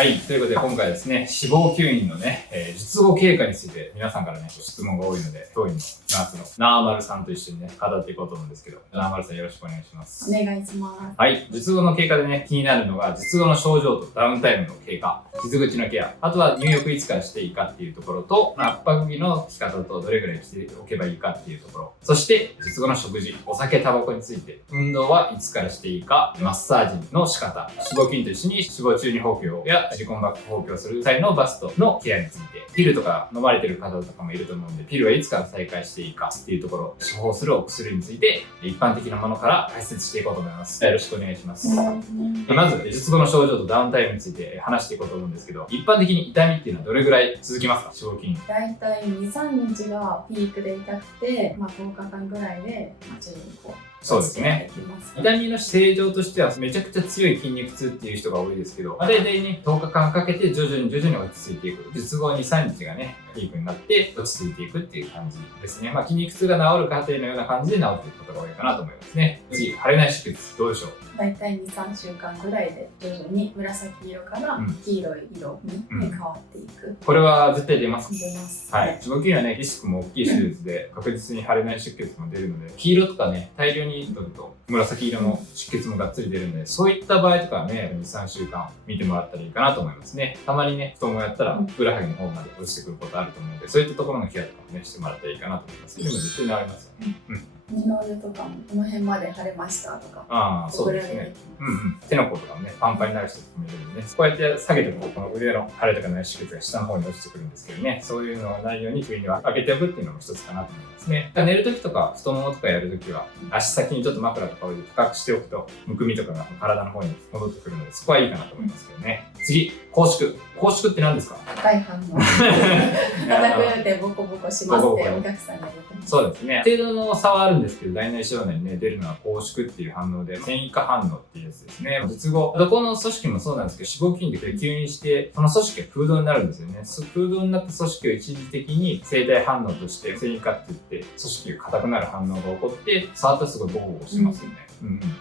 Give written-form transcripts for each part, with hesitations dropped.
はい、ということで今回はですね、脂肪吸引のね、術後経過について皆さんからね、質問が多いので、当院のナースのナーマルさんと一緒にね、語っていこうと思うんですけど、ナーマルさんよろしくお願いします。お願いします。はい、術後の経過でね、気になるのが、術後の症状とダウンタイムの経過、傷口のケア、あとは入浴いつからしていいかっていうところと、圧迫着の着方とどれぐらい着ておけばいいかっていうところ、そして術後の食事、お酒、タバコについて、運動はいつからしていいか、マッサージの仕方、脂肪筋と一緒に脂肪中に補強やシリコンバック補強する際のバストのケアについて、ピルとか飲まれてる方とかもいると思うんで、ピルはいつから再開していいかっていうところ、処方するお薬について、一般的なものから解説していこうと思います。よろしくお願いします。まず、術後の症状とダウンタイムについて話していこうと思うんですけど、一般的に痛みっていうのはどれぐらい続きますか？脂肪筋。だいたい2、3日がピークで痛くて、10日間ぐらいで、徐々にそうですね。痛みの正常としてはめちゃくちゃ強い筋肉痛っていう人が多いですけど、大体ね、10日間かけて徐々に落ち着いていく。術後2、3日がね、ピークになって落ち着いていくっていう感じですね。筋肉痛が治る過程のような感じで治っていくことが多いかなと思いますね。次、腫れない出血、どうでしょう？だいたい2、3週間ぐらいで徐々に紫色から黄色い色に変わっていく。これは絶対出ます。出ます。はい。脂肪筋はね、リスクも大きい手術で確実に腫れない出血も出るので、黄色とかね、大量に取ると紫色の出血もがっつり出るので、そういった場合とかはね、2、3週間見てもらったらいいかなと思いますね。たまにね、太ももやったら、ふくらはぎの方まで落ちてくることあると思うので、そういったところのケアとかもね、してもらったらいいかなと思います。でも絶対治りますよね。二の腕とかもこの辺まで腫れましたとか。ああ、そうですね。手の甲とかもね、パンパンになる人とかもいるんでね、こうやって下げても、この腕の腫れとかない出血が下の方に落ちてくるんですけどね、そういうのがないように首には開けておくっていうのも一つかなと思いますね。寝るときとか、太ももとかやるときは、足先にちょっと枕とか置いて高くしておくと、むくみとかが体の方に戻ってくるので、そこはいいかなと思いますけどね。次、拘縮。拘縮って何ですか？硬い反応。硬くてボコボコしますってお客さんに言ってます。そうですね。程度の差はあるんですけど、大内小内にね、出るのは拘縮っていう反応で、線維化反応っていうやつですね。術後、どこの組織もそうなんですけど、脂肪筋って吸引して、その組織が空洞になるんですよね。空洞になった組織を一時的に生体反応として、線維化って言って、組織が硬くなる反応が起こって、触ったらすごいボコボコしますよね。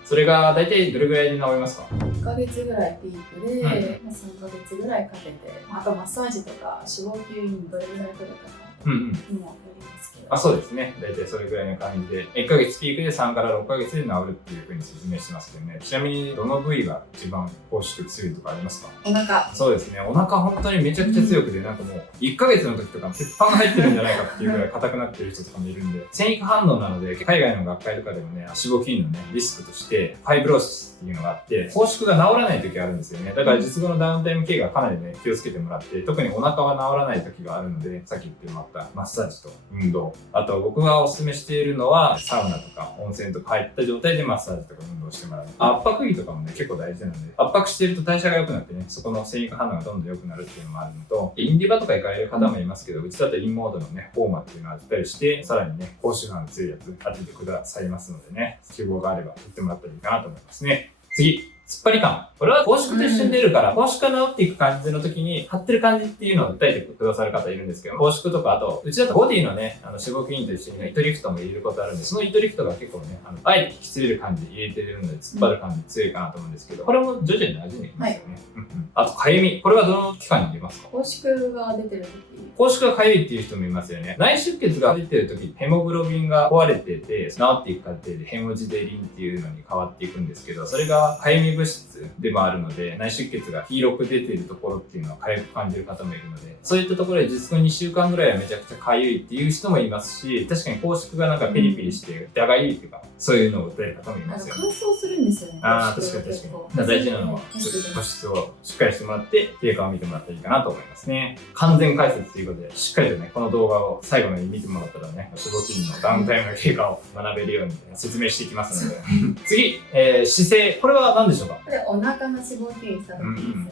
それが大体どれぐらいで治りますか？1ヶ月ぐらいピークで、3ヶ月ぐらいかけて、あとマッサージとか脂肪吸引どれぐらい取れたかにもよりますけど。そうですね。大体それぐらいの感じで、1ヶ月ピークで3から6ヶ月で治るっていうふうに説明してますけどね。ちなみにどの部位が一番拘縮強いとかありますか？お腹。そうですね。お腹本当にめちゃくちゃ強くて、なんかもう1ヶ月の時とか鉄板が入ってるんじゃないかっていうぐらい硬くなってる人とかもいるんで、線維化反応なので、海外の学会とかでもね、脂肪筋のね、リスクとして、ファイブロシスっていうのがあって、拘縮が治らない時があるんですよね。だから術後のダウンタイム経過はかなりね、気をつけてもらって、特にお腹は治らない時があるので、さっき言ってもらったマッサージと運動、あと僕がお勧めしているのは、サウナとか温泉とか入った状態でマッサージとか運動してもらう。圧迫着とかもね、結構大事なので、圧迫していると代謝が良くなってね、そこの線維化反応がどんどん良くなるっていうのもあるのと、インディバとか行かれる方もいますけど、うちだとインモードのね、フォーマっていうのを当てたりして、さらにね、高周波の強いやつ当ててくださいますのでね、希望があれば言ってもらったらいいかなと思いますね。次。突っ張り感。これは拘縮と一緒に出るから、拘縮が治っていく感じの時に、張ってる感じっていうのを訴えてくださる方いるんですけど、拘縮とか、あと、うちだとボディのね、脂肪筋と一緒にね、糸リフトも入れることあるんで、その糸リフトが結構ね、あえて引きつれる感じで入れてるので、突っ張る感じ強いかなと思うんですけど、これも徐々に馴染んできますよね。あと、かゆみ。これはどの期間に出ますか？拘縮が出てる時。拘縮がかゆいっていう人もいますよね。内出血が出てる時、ヘモグロビンが壊れてて、治っていく過程でヘモジデリンっていうのに変わっていくんですけど、それがかゆみ物質でもあるので、内出血が黄色く出ているところっていうのはかゆく感じる方もいるので、そういったところで術後2週間ぐらいはめちゃくちゃかゆいっていう人もいますし、確かに拘縮がなんかピリピリして痛がゆいっていうか、そういうのを訴える方もいますよね。乾燥するんですよね。確かに。大事なのは保湿をしっかりしてもらって、経過を見てもらったらいいかなと思いますね。完全解説ということで、しっかりとね、この動画を最後まで見てもらったらね、脂肪筋のダウンタイムの経過を学べるように説明していきますので。次、姿勢。これは何でしょうか？これお腹の脂肪吸引した時ですね。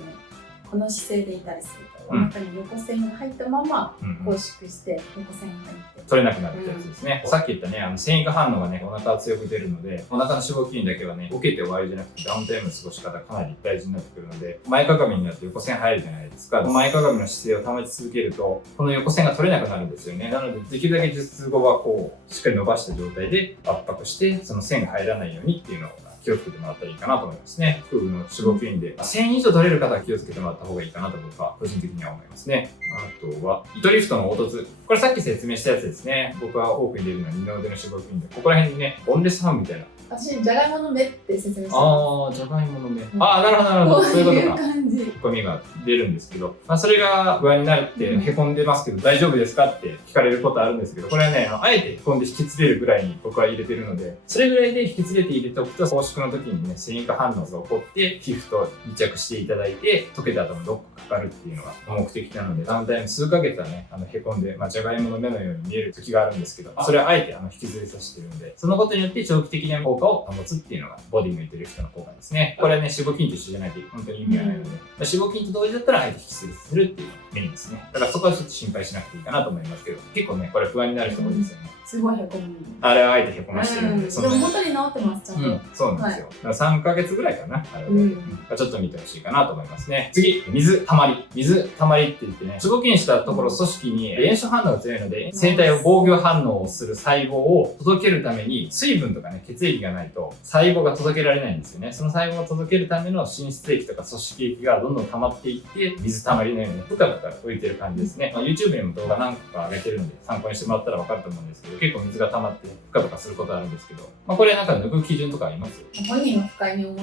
この姿勢でいたりすると、お腹に横線が入ったまま拘縮して横線が入って取れなくなるってやつですね。さっき言ったね、線維化反応がね、お腹が強く出るので、お腹の脂肪筋だけはね、受けて終わりじゃなくて、ダウンタイムの過ごし方かなり大事になってくるので、前かがみになって横線入るじゃないですか。前かがみの姿勢を保ち続けると、この横線が取れなくなるんですよね。なので、できるだけ術後はこう、しっかり伸ばした状態で圧迫して、その線が入らないようにっていうのを気をつけてもらったらいいかなと思いますね。腹部の脂肪吸引で1000以上取れる方は気をつけてもらった方がいいかなと僕は個人的には思いますね。あとは、糸リフトの凹凸。これさっき説明したやつですね。僕は多くに出るのは二の腕の脂肪吸引で、ここら辺にね、ボンレスハムみたいな。私、じゃがいもの芽って説明してああ、じゃがいもの芽。ああ、なるほど、なるほど。そういうことか。感じ。へこみが出るんですけど、それが不安になるってへこんでますけど大丈夫ですかって聞かれることあるんですけど、これはね、あえてへこんで引きつれるぐらいに僕は入れてるので、それぐらいで引きつれて入れておくと、拘縮の時にね、繊維化反応が起こって、皮膚と密着していただいて、溶けた後もロックかかるっていうのが目的なので、ダウンタイム数ヶ月はね、へこんで、じゃがいもの芽のように見える時があるんですけど、それはあえて引きずりさせてるんで、そのことによって長期的な効果を保つっていうのが、ボディの糸リフトの効果ですね。これはね、脂肪筋と一緒じゃないと本当に意味がないので、脂肪筋と同時だったらあえて引きずりさせるっていうメニューですね。だからそこはちょっと心配しなくていいかなと思いますけど、結構ね、これ不安になる人多いですよね。すごいへこむ。あれはあえてへこましてるんで、でも本当に治ってます、ちゃんと。そうなんですよ。だから3ヶ月ぐらいかな、あれは。ちょっと見てほしいかなと思いますね。次、水たまり。水たまりって言ってね、脂肪筋したところ組織に炎症反応が強いので、生体を防御反応をする細胞を届けるために、水分とかね、血液がないと細胞が届けられないんですよね。その細胞を届けるための滲出液とか組織液がどんどん溜まっていって、水たまりのようにぷかぷか浮いてる感じですね。YouTube にも動画何個か上げてるので、参考にしてもらったらわかると思うんですけど、結構水が溜まってぷかぷかすることあるんですけど、これなんか抜く基準とかあります？本人が不快に思っ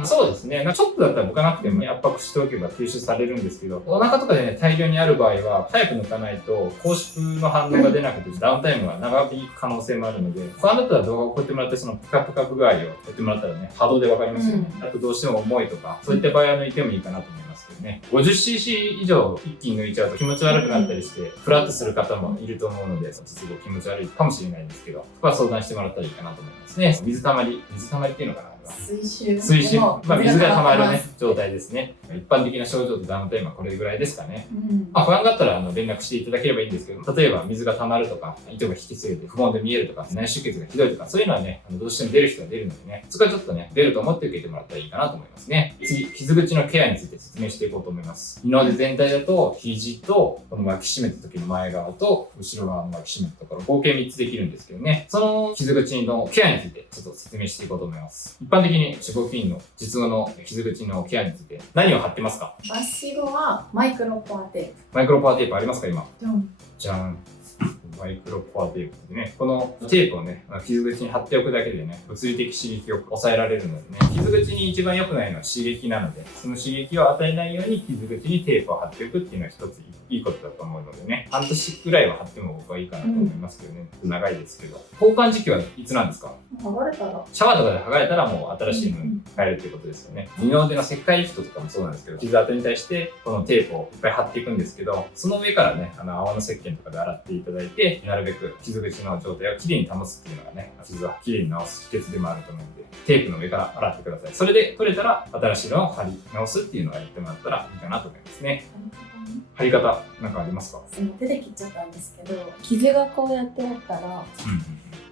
た。そうですね。ちょっとだったら抜かなくても圧迫しておけば吸収されるんですけど、お腹とかでね、大量にある場合は、早く抜かないと、拘縮の反応が出なくて、ダウンタイムが長引く可能性もあるので、不安だったら動画をこうやってもらって、そのプカプカ具合をやってもらったらね、波動でわかりますよね。あとどうしても重いとか、そういった場合は抜いてもいいかなと思いますけどね。50cc 以上一気に抜いちゃうと気持ち悪くなったりして、フラッとする方もいると思うので、すごい気持ち悪いかもしれないですけど、そこは相談してもらったらいいかなと思いますね。水たまりっていうのかな。水臭。水が溜まるね、状態ですね。一般的な症状とダウンタイムはこれぐらいですかね。不安があったら連絡していただければいいんですけど、例えば水が溜まるとか、糸が引きつれて不毛で見えるとか、内出血がひどいとか、そういうのはね、どうしても出る人が出るのでね、そこはちょっとね、出ると思って受けてもらったらいいかなと思いますね。次、傷口のケアについて説明していこうと思います。二の腕全体だと、肘と、この巻き締めた時の前側と、後ろ側の巻き締めたところ、合計3つできるんですけどね、その傷口のケアについてちょっと説明していこうと思います。一般的に脂肪筋の術後の傷口のケアについて何を貼ってますか？抜歯後はマイクロポアテープ。マイクロポアテープありますか今？じゃん。マイクロポアテープってね、このテープをね、傷口に貼っておくだけでね、物理的刺激を抑えられるのでね、傷口に一番良くないのは刺激なので、その刺激を与えないように傷口にテープを貼っておくっていうのは一ついいことだと思うのでね、半年くらいは貼っても僕はいいかなと思いますけどね、長いですけど。交換時期はいつなんですか？剥がれたら。シャワーとかで剥がれたらもう新しいのに変えるっていうことですよね。二の腕の切開リフトとかもそうなんですけど、傷跡に対してこのテープをいっぱい貼っていくんですけど、その上からね、泡の石鹸とかで洗っていただいて、なるべく傷口の状態をきれいに保つっていうのがね、傷をきれいに治す秘訣でもあると思うので、テープの上から洗ってください。それで取れたら新しいのを貼り直すっていうのをやってもらったらいいかなと思いますね。貼り方なんかありますか？手で切っちゃったんですけど、傷がこうやってあったら、も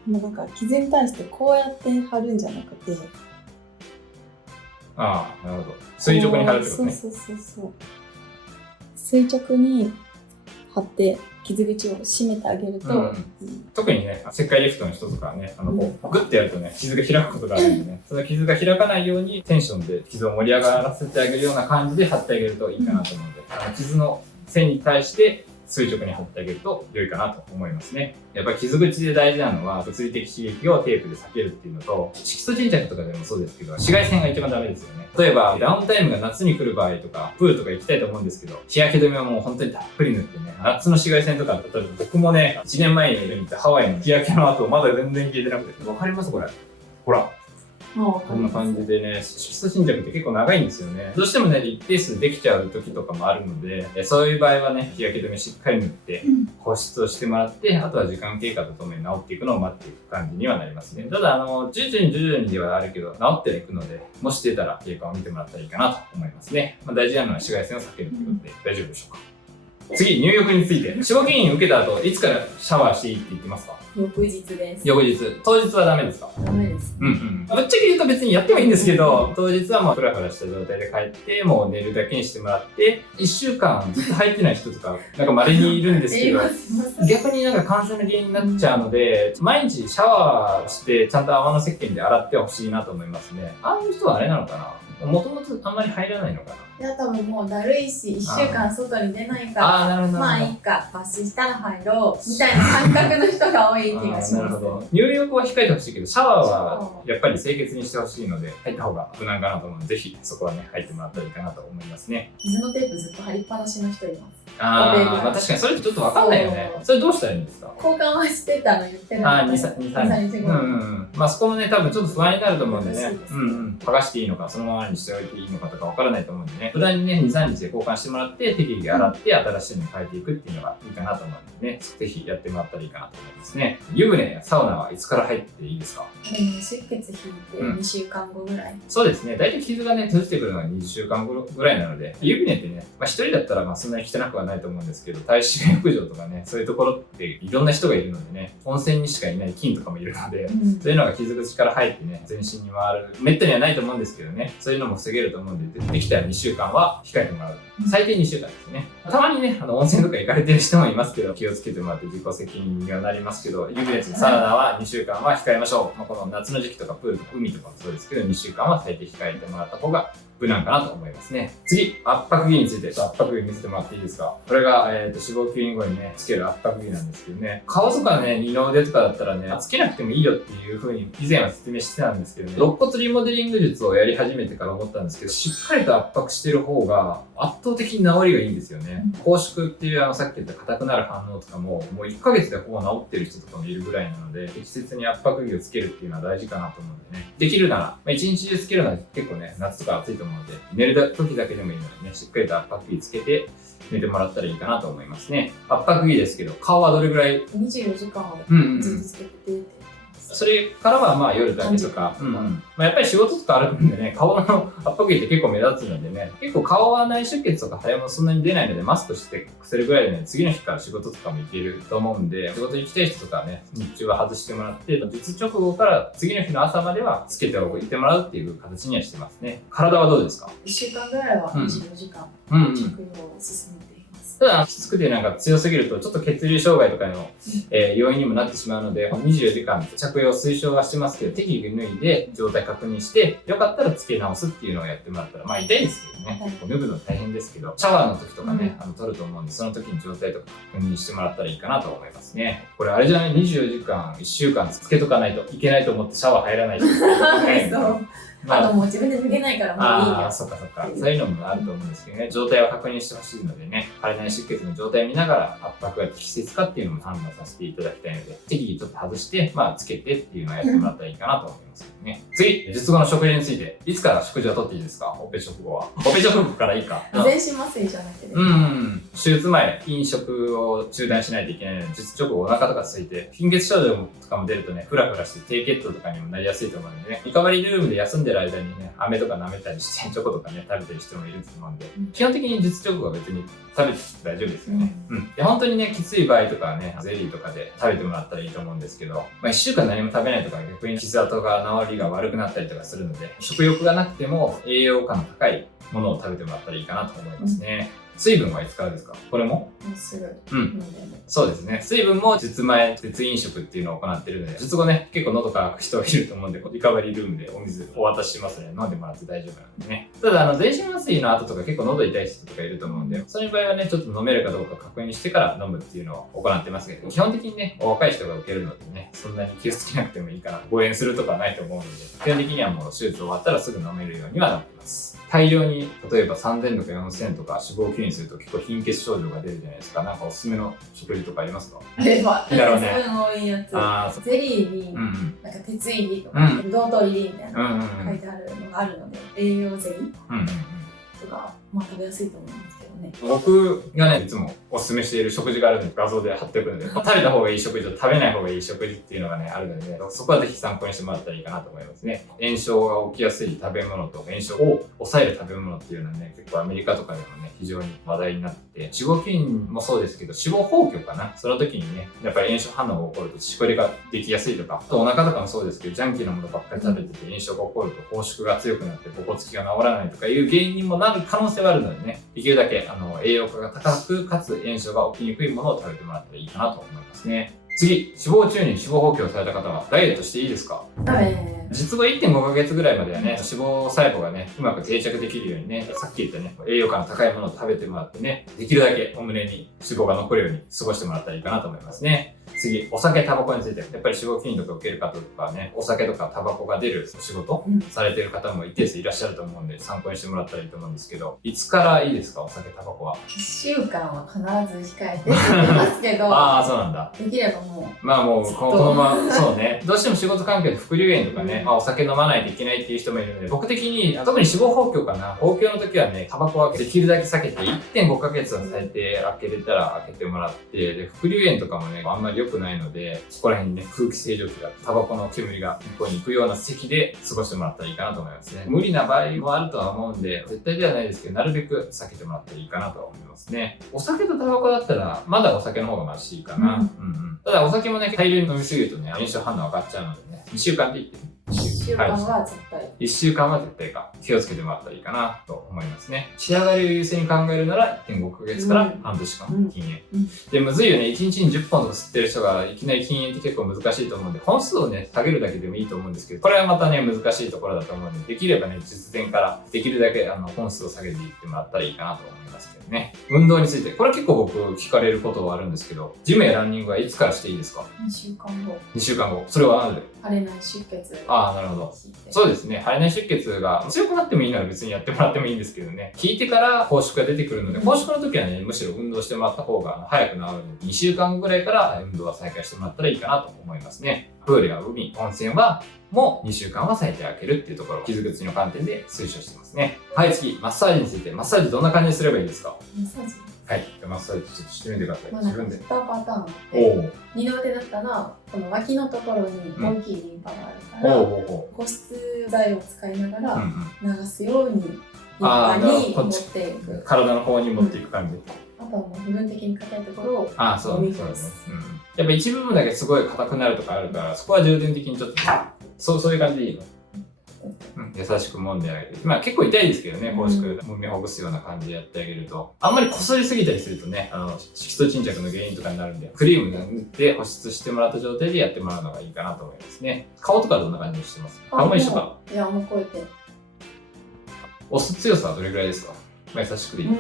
うなんか傷に対してこうやって貼るんじゃなくて、ああ、なるほど。垂直に貼るってことね。そう。垂直に貼って傷口を締めてあげると、特にね、切開リフトの人とかはね、こうグッてやるとね、傷が開くことがあるんでね、その傷が開かないようにテンションで傷を盛り上がらせてあげるような感じで貼ってあげるといいかなと思うので、傷の線に対して垂直に貼ってあげると良いかなと思いますね。やっぱり傷口で大事なのは物理的刺激をテープで避けるっていうのと、色素沈着とかでもそうですけど、紫外線が一番ダメですよね。例えばダウンタイムが夏に来る場合とか、プールとか行きたいと思うんですけど、日焼け止めはもう本当にたっぷり塗ってね、夏の紫外線とか、例えば僕もね、1年前に行ったハワイの日焼けの後、まだ全然消えてなくて、わかりますこれ？ほら。こんな感じでね、色素沈着って結構長いんですよね。どうしてもね、一定数できちゃう時とかもあるので、そういう場合はね、日焼け止めしっかり塗って、保湿をしてもらって、あとは時間経過とともに治っていくのを待っていく感じにはなりますね。ただ、徐々にではあるけど、治ってはいくので、もし出たら経過を見てもらったらいいかなと思いますね。大事なのは紫外線を避けるということで、大丈夫でしょうか？次、入浴について。脂肪吸引受けた後、いつからシャワーしていいって言ってますか？翌日です。翌日。当日はダメですか？ダメです。ぶっちゃけ言うと別にやってもいいんですけど、当日はもうフラフラした状態で帰って、もう寝るだけにしてもらって、1週間ずっと入ってない人とか、なんか稀にいるんですけど、逆になんか感染の原因になっちゃうので、毎日シャワーしてちゃんと泡の石鹸で洗ってほしいなと思いますね。ああいう人はあれなのかな？もともとあんまり入らないのかな？いや、多分もうだるいし、1週間外に出ないから、なるほど。まあいいか、抜歯したら入ろう、みたいな感覚の人が多い気がします。なるほど。入浴は控えてほしいけど、シャワーはやっぱり清潔にしてほしいので、入った方が無難かなと思うので、ぜひそこはね、入ってもらったらいいかなと思いますね。水のテープずっと貼りっぱなしの人います。まあ確かにそれちょっとわかんないよね。それどうしたらいいんですか？交換はしてたの言ってるの2、3日後。まあそこもね、多分ちょっと不安になると思うんでね。剥がしていいのか、そのままにしておいていいのかとかわからないと思うんでね。無駄にね、2、3日で交換してもらって、適宜洗って新しいのに変えていくっていうのがいいかなと思うんでね。ぜひやってもらったらいいかなと思いますね。湯船やサウナはいつから入っていいですか？出血引いて2週間後ぐらい。そうですね。大体傷がね、閉じてくるのが2週間後ぐらいなので、湯船ってね、まあ一人だったらまあそんなに汚くはないと思うんですけど、大衆浴場とかね、そういうところっていろんな人がいるのでね、温泉にしかいない菌とかもいるので、そういうのが傷口から入ってね、全身に回る。めったにはないと思うんですけどね、そういうのも防げると思うんで、できたら2週間は控えてもらう。最低2週間ですね。たまにね、温泉とか行かれてる人もいますけど、気をつけてもらって自己責任にはなりますけど、湯船とサウナは2週間は控えましょう。まあ、この夏の時期とかプールとか海とかもそうですけど、2週間は最低控えてもらった方が無難かなと思いますね。次、圧迫着について、圧迫着見せてもらっていいですか？これが、脂肪吸引後にね、つける圧迫着なんですけどね、顔とかね、二の腕とかだったらね、つけなくてもいいよっていう風に以前は説明してたんですけどね、肋骨リモデリング術をやり始めてから思ったんですけど、しっかりと圧迫してる方が圧倒的に治りがいいんですよね。拘縮っていうさっき言った硬くなる反応とかも、もう1ヶ月でほぼ治ってる人とかもいるぐらいなので、適切に圧迫着をつけるっていうのは大事かなと思うんでね。できるなら、まあ、1日中つけるのは結構ね、夏とか暑いと思うので、寝る時だけでもいいのでね、しっかりと圧迫着つけて寝てもらったらいいかなと思いますね。圧迫着ですけど、顔はどれぐらい？24時間をずっとつけてて。それからはまあ夜だけとか、まあ、やっぱり仕事とか歩くんでね、顔の圧迫着って結構目立つのでね、結構顔は内出血とか腫れもそんなに出ないので、マスクしてするぐらいでね、次の日から仕事とかも行けると思うんで、仕事行きたい人とかはね、日中は外してもらって、術直後から次の日の朝まではつけておいてもらうっていう形にはしてますね。体はどうですか？1週間ぐらいは24時間着用を進めています。ただ、きつくてなんか強すぎると、ちょっと血流障害とかの、要因にもなってしまうので、24時間着用推奨はしてますけど、適宜脱いで状態確認して、よかったらつけ直すっていうのをやってもらったら、まあ痛いですけどね、脱ぐの大変ですけど、シャワーの時とかね、取ると思うんで、その時に状態とか確認してもらったらいいかなと思いますね。これあれじゃない？ 24 時間、1週間つけとかないといけないと思ってシャワー入らない人いないので。あともう自分で脱げないからもういいや。そっかそっか。そういうのもあると思うんですけどね、状態を確認してほしいのでね、腫内出血の状態を見ながら圧迫が適切かっていうのも判断させていただきたいので、適宜ちょっと外して、まあつけてっていうのをやってもらったらいいかなと思いますけどね。次、術後の食事について、いつから食事をとっていいですか？オペ直後は。オペ直後からいいか。全身麻酔じゃなくて。手術前、飲食を中断しないといけないので、術直後お腹とか空いて、貧血症状とかも出るとね、フラフラして低血糖とかにもなりやすいと思うのでね、リカバリールームで休んでる間にね、飴とか舐めたりして、チョコとかね、食べてる人もいると思うんで、基本的に術直後は別に食べて大丈夫ですよね。本当にね、きつい場合とかはね、ゼリーとかで食べてもらったらいいと思うんですけど、まあ1週間何も食べないとか逆に傷跡が治りが悪くなったりとかするので、食欲がなくても栄養価の高いものを食べてもらったらいいかなと思いますね。水分はいつからですか？これも？すぐ。そうですね。水分も術前、術飲食っていうのを行っているので、術後ね、結構喉乾く人がいると思うんで、リカバリールームでお水お渡ししますので、飲んでもらって大丈夫なんでね。ただ、全身麻酔の後とか結構喉痛い人とかいると思うんで、そういう場合はね、ちょっと飲めるかどうか確認してから飲むっていうのを行ってますけど、基本的にね、お若い人が受けるのでね、そんなに気をつけなくてもいいかな。誤嚥するとかはないと思うので、基本的にはもう手術終わったらすぐ飲めるようにはなってます。大量に、例えば3000とか4000とか脂肪吸引すると結構貧血症状が出るじゃないですか。なんかおすすめの食事とかありますか？あれば、だろうね。多いやつ。ゼリーに、なんか鉄入りとか、ブドウ糖入りみたいな書いてあるのがあるので、栄養ゼリーとか、まあ食べやすいと思いますけどね。僕がね、いつもおすすめしている食事があるので画像で貼っておくので、食べた方がいい食事と食べない方がいい食事っていうのがね、あるのでね、そこはぜひ参考にしてもらったらいいかなと思いますね。炎症が起きやすい食べ物と炎症を抑える食べ物っていうのはね、結構アメリカとかでもね、非常に話題になって、脂肪吸引もそうですけど、脂肪放棄かな。その時にね、やっぱり炎症反応が起こるとしこりができやすいとか、あとお腹とかもそうですけど、ジャンキーなものばっかり食べてて炎症が起こると拘縮が強くなってボコつきが治らないとかいう原因にもなる可能性はあるのでね、できるだけ栄養価が高く、かつ炎症が起きにくいものを食べてもらったらいいかなと思いますね。次、脂肪注入、脂肪補給をされた方はダイエットしていいですか？ダメ。実後 1.5 ヶ月ぐらいまではね、脂肪細胞がね、うまく定着できるようにね、さっき言ったね、栄養価の高いものを食べてもらってね、できるだけお胸に脂肪が残るように過ごしてもらったらいいかなと思いますね。次、お酒、タバコについて、やっぱり脂肪吸引とか受ける方とかね、お酒とかタバコが出る仕事されてる方も一定数いらっしゃると思うんで、参考にしてもらったらいいと思うんですけど、いつからいいですか、お酒、タバコは。1週間は必ず控えてって言ってますけど、ああ、そうなんだ。できればもう。まあもう、このまま、そうね。どうしても仕事関係で副流煙とかね、まあお酒飲まないといけないっていう人もいるので、僕的に、特に脂肪補給かな。補給の時はね、タバコはできるだけ避けて、1.5 ヶ月は最低開けれたら開けてもらって、で、副流煙とかもね、あんまり良くないので、そこら辺にね、空気清浄機が、タバコの煙が向こうに行くような席で過ごしてもらったらいいかなと思いますね。無理な場合もあるとは思うんで、絶対ではないですけど、なるべく避けてもらったらいいかなとは思いますね。お酒とタバコだったら、まだお酒の方がマシかな。ただお酒もね、大量に飲みすぎるとね、炎症反応上がっちゃうのでね、2週間って言って1週間は絶対。1週間は絶対か気をつけてもらったらいいかなと思いますね。仕上がりを優先に考えるなら 1.5 ヶ月から半年間禁煙。で、むずいよね。1日に10本とか吸ってる人がいきなり禁煙って結構難しいと思うんで、本数をね、下げるだけでもいいと思うんですけど、これはまたね、難しいところだと思うんで、できればね、実践からできるだけ本数を下げていってもらったらいいかなと思いますけどね。運動について、これ結構僕聞かれることはあるんですけど、ジムやランニングはいつからしていいですか？ 2週間後。2週間後。それはなんで？腫れない出血。ああ、なるほど。そうですね。腫れない出血が強くなってもいいなら別にやってもらってもいいんですけどね。効いてから拘縮が出てくるので、拘縮の時はね、むしろ運動してもらった方が早く治るので、2週間ぐらいから運動は再開してもらったらいいかなと思いますね。プールや海、温泉はもう2週間は最低開けるっていうところを傷口の観点で推奨してますね。はい、次、マッサージについて。マッサージどんな感じにすればいいですか？マッサージ。はい。マッサージちょっとしてみてください。まあ、自分で。2パターンあっおて、ー。二の腕だったら、この脇のところに大きいリンパがあるから、保湿剤を使いながら流すようにリンパに持っていく。体の方に持っていく感じ。あとはもう部分的に硬いところをそうですね。やっぱ一部分だけすごい硬くなるとかあるから、そこは重点的にちょっと、そういう感じでいいの。優しく揉んであげて。まあ結構痛いですけどね、拘縮、揉みほぐすような感じでやってあげると。あんまり擦りすぎたりするとね、色素沈着の原因とかになるんで、クリームで塗って保湿してもらった状態でやってもらうのがいいかなと思いますね。顔とかどんな感じにしてます？顔も一緒か。いや、もうこうやって。押す強さはどれぐらいですか？まあ優しくでいい。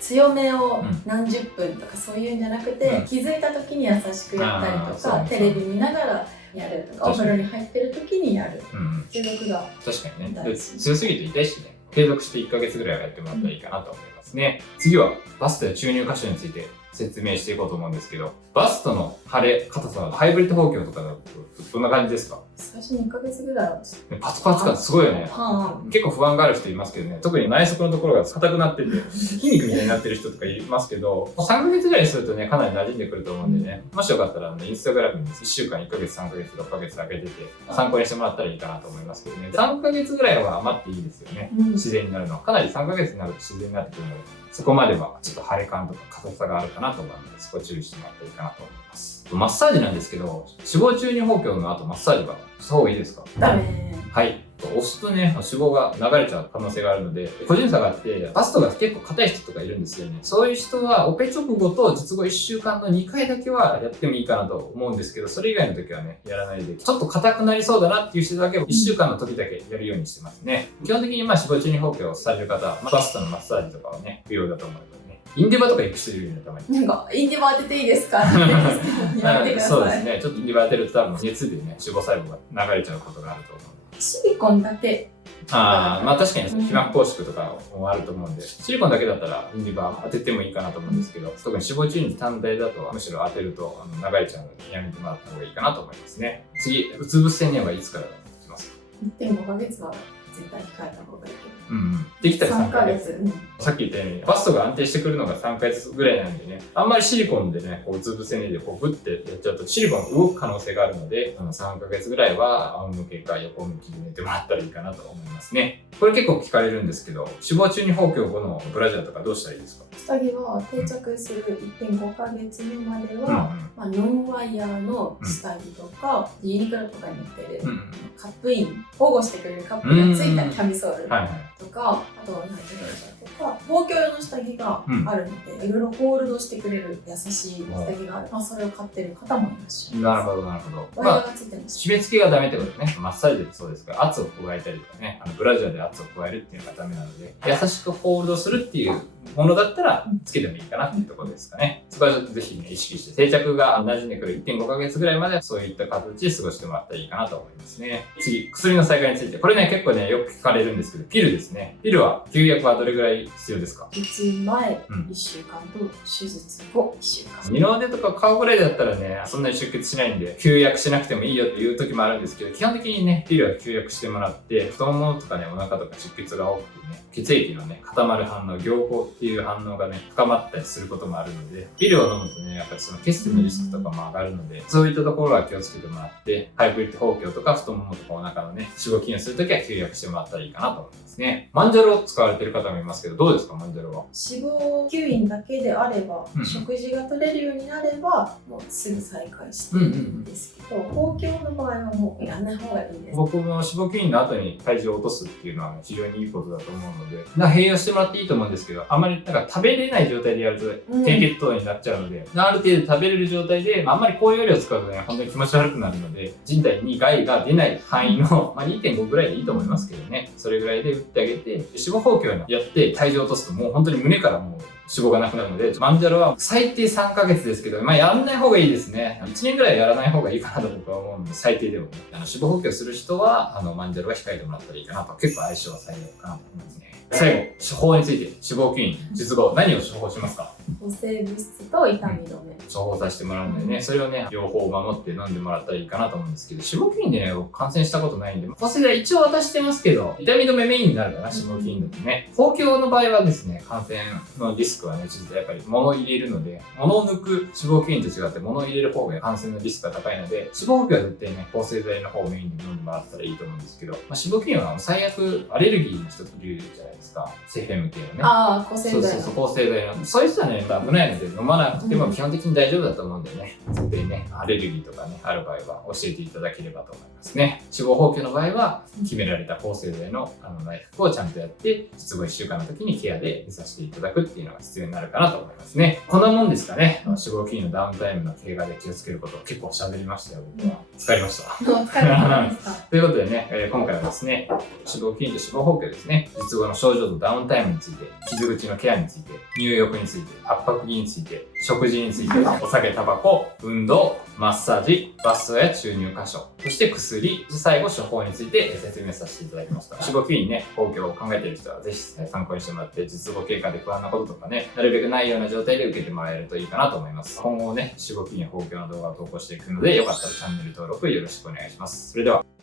強めを何十分とかそういうんじゃなくて、気づいた時に優しくやったりとか、テレビ見ながらやるとか、お風呂に入ってる時にやる。継続が。確かにね。強すぎると痛いしね。継続して1ヶ月ぐらいはやってもらったらいいかなと思いますね。次はバストや注入箇所について説明していこうと思うんですけど、バストの腫れ、硬さはハイブリッド補強とかだとどんな感じですか？最初に1ヶ月ぐらいはパツパツ感すごいよね。結構不安がある人いますけどね、特に内側のところが硬くなってて筋肉みたいになってる人とかいますけど、3ヶ月ぐらいするとね、かなり馴染んでくると思うんでね、もしよかったらインスタグラムに1週間、1ヶ月、3ヶ月、6ヶ月開けてて参考にしてもらったらいいかなと思いますけどね、3ヶ月ぐらいは待っていいですよね。自然になるのはかなり3ヶ月になると自然になってくるので、そこまではちょっと腫れ感とか硬さがあるかなと思うので、そこを注意してもらったらいいかなと思います。マッサージなんですけど、脂肪注入補強の後マッサージはした方がいいですか？ダメ。はい。押すとね、脂肪が流れちゃう可能性があるので、個人差があって、バストが結構硬い人とかいるんですよね。そういう人は、オペ直後と術後1週間の2回だけはやってもいいかなと思うんですけど、それ以外の時はね、やらないで、ちょっと硬くなりそうだなっていう人だけ1週間の時だけやるようにしてますね。基本的に脂肪注入補強をされる方、バストのマッサージとかはね、不要だと思いますね。インディバとか行く人いるよね、たまに。なんか、インディバ当てていいですかって言うんですけど、やめてください。そうですね。ちょっとインディバ当てると多分熱でね、脂肪細胞が流れちゃうことがあると思うので。シリコンだけ。まあ確かに皮膜拘縮とかもあると思うんで、シリコンだけだったらインディバ当ててもいいかなと思うんですけど、特に脂肪注入単体だとむしろ当てると流れちゃうのでやめてもらった方がいいかなと思いますね。次、うつ伏せにはいつからいきますか？ 1.5 ヶ月は絶対控えた方がいいけど。できたら3 3ヶヶ月。月。さっき言ったように、バストが安定してくるのが3ヶ月ぐらいなんでね、あんまりシリコンでね、こう、うつ伏せ寝でこう、グッてやっちゃうと、シリコンが動く可能性があるので、3ヶ月ぐらいは仰向けか横向きで寝てもらったらいいかなと思いますね。これ結構聞かれるんですけど、死亡中に放棄後のブラジャーとかどうしたらいいですか？下着は定着する 1.5 ヶ月目までは、ノンワイヤーの下着とか、ユニクロとかに売ってる、カップイン、保護してくれるカップがついたキャミソールとか、あとはナイトレーザーとか、公共用の下着があるので、いろいろホールドしてくれる優しい下着がある。それを買ってる方もいらっしゃいます。なるほど、なるほど。ワイヤーがついてます。締め付けがダメってことね。マッサージでそうですから、圧を加えたりとかね、ブラジャーで圧を加えるっていうのがダメなので、優しくホールドするっていうものだったら、つけてもいいかなっていうところですかね。そこはちょっとぜひね、意識して、定着が馴染んでくる 1.5 ヶ月ぐらいまでは、そういった形で過ごしてもらったらいいかなと思いますね。次、薬の再開について。これね、結構ね、よく聞かれるんですけど、ピルですね。ピルは、休薬はどれぐらい必要ですか？手術前1週間と手術後1週間。二の腕とか顔ぐらいだったらね、そんなに出血しないんで、休薬しなくてもいいよっていう時もあるんですけど、基本的にね、ピルは休薬してもらって、太ももとかね、お腹とか出血が多くてね、血液のね、固まる反応、凝固っていう反応がね、深まったりすることもあるので、ピルを飲むとね、やっぱりその血栓のリスクとかも上がるので、そういったところは気をつけてもらって、ハイブリッド包協とか太ももとかお腹のね、しごきをするときは休薬してもらったらいいかなと思いますね。マンジャロを使われてる方もいますけど、どうですか、マンジャロは？脂肪吸引だけであれば、食事が取れるようになれば、もうすぐ再開していいんですけど、包協の場合はもうやらない方がいいです。僕も脂肪吸引の後に体重を落とすっていうのは非常にいいことだと思うので、併用してもらっていいと思うんですけど、あまり食べれない状態でやると低血糖になっちゃうので、ある程度食べれる状態で、あんまり高用量を使うとね、本当に気持ち悪くなるので、人体に害が出ない範囲の、2.5 ぐらいでいいと思いますけどね、それぐらいで打ってあげて、脂肪包協やって体重を落とすともう本当に胸からもう脂肪がなくなるので、マンジャロは最低3ヶ月ですけど、やらない方がいいですね。1年ぐらいやらない方がいいかなと僕は思うので、最低でもね。脂肪補給する人は、マンジャロは控えてもらったらいいかなと。結構相性は最悪かなと思いますね。最後、処方について、脂肪吸引、術後、何を処方しますか？抗生物質と痛み止め。処方させてもらうのでね、それをね、両方守って飲んでもらったらいいかなと思うんですけど、脂肪吸引でね、感染したことないんで、抗生剤一応渡してますけど、痛み止めメインになるかな、脂肪吸引だとね。包協の場合はですね、感染のリスクはね、ちょっとやっぱり物を入れるので、物を抜く脂肪吸引と違って物を入れる方が感染のリスクが高いので、脂肪補給は絶対ね、抗生剤の方をメインに飲んでもらったらいいと思うんですけど、脂肪吸引は最悪アレルギーの人いるじゃないですか。セフェム系のね。抗生剤。そう、抗生剤の。そういう人はね、危ないので飲まなくても基本的に大丈夫だと思うんでね、絶対ね、アレルギーとかね、ある場合は教えていただければと思いますね。脂肪補給の場合は、決められた抗生剤の内服をちゃんとやって、術後1週間の時にケアで見させていただくっていうのが必要になるかなと思いますね。こんなもんですかね。脂肪吸引のダウンタイムの経過で気をつけること、結構喋りましたよ、僕は。疲れました。疲れました。ということでね、今回はですね、脂肪吸引と脂肪補給ですね、術後の症状とダウンタイムについて、傷口のケアについて、入浴について、圧迫着について、食事について、お酒、タバコ、運動、マッサージ、バストや注入箇所、そして薬、最後処方について説明させていただきました。脂肪吸引ね、補強を考えている人はぜひ参考にしてもらって、術後経過で不安なこととかね、なるべくないような状態で受けてもらえるといいかなと思います。今後ね、脂肪吸引や補強の動画を投稿していくので、よかったらチャンネル登録よろしくお願いします。それでは。